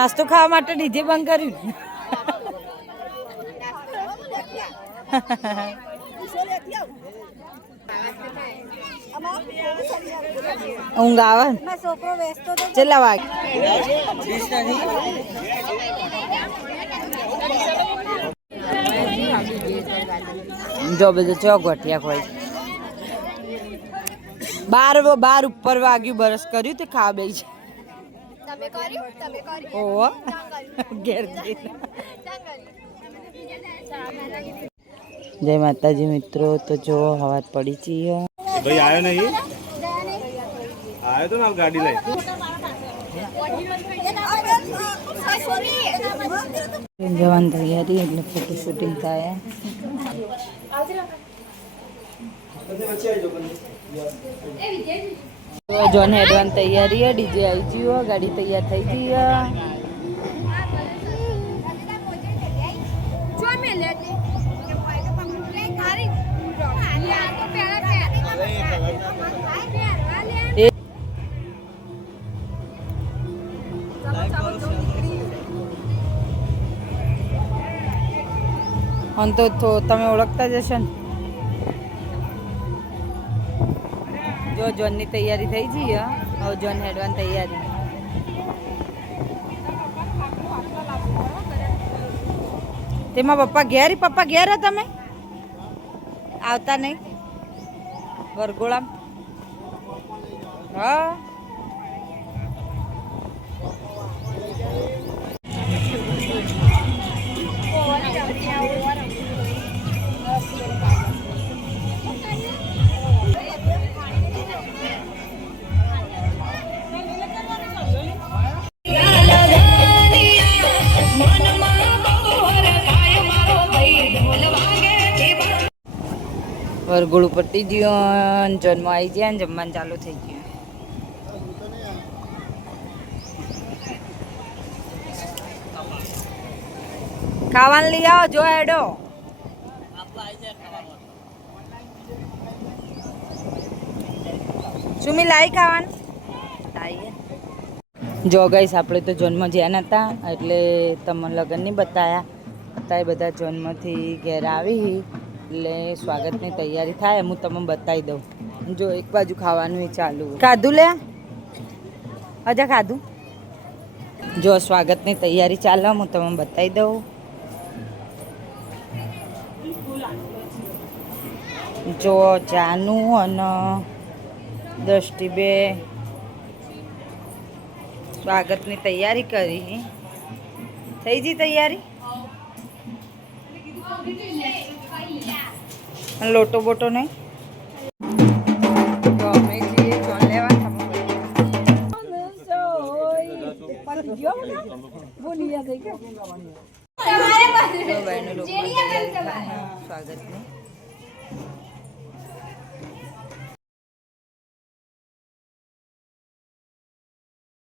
નાસ્તો ખાવા માટે ડીજે બંધ કર્યું. ઊંઘ આવે ચેલા વાગે જો બધું ચોગવટિયા હોય. 12 ઉપર વાગ્યું બરસ કર્યું તે ખા બે છે. ઓહો ઘેર જય માતાજી મિત્રો. તો જો હવા પડી છીએ ભાઈ આયો નહીં આયો તો ના ગાડી લઈ જવાની તૈયારી એટલે ફોટો શૂટિંગ થાય. જોન હેડવાની તૈયારી હે. ડીજે આવી ગયો, ગાડી તૈયાર થઈ ગઈ. હમ તો તમે ઓળખતા જ હશો ને. જો જોનની તૈયારી થઈ ગઈ. હવે જોન હેડવાની તૈયારી. તેમાં પપ્પા ઘેર તમે આવતા નહીં વરઘોડા. હા વરઘોડું પટી ગયું. જન્મ આવી ગયા ને જમવાનું ચાલુ થઈ ગયું. ખાવાનું લઈ આવો. જો હેડો સુમી લાઈ ખાવાનું. જો ગાઈસ આપણે તો જન્મ જ્યાં હતા એટલે તમને લગ્ન નહીં બતાવ્યા. અત્યારે બધા જન્મથી ઘેર આવી એટલે સ્વાગતની તૈયારી થાય. હું તમને બતાવી દઉં. જો એક બાજુ ખાવાનું ચાલુ. ખાધું લે હજા ખાધું. જો સ્વાગતની તૈયારી ચાલે. હું તમને બતાવી દઉં. જો જાનું અને દ્રષ્ટિબે સ્વાગતની તૈયારી કરી. થઈ ગઈ તૈયારી. લોટો બોટો નહીં. તો અમે જઈએ ચોન લેવા. સ્વાગતની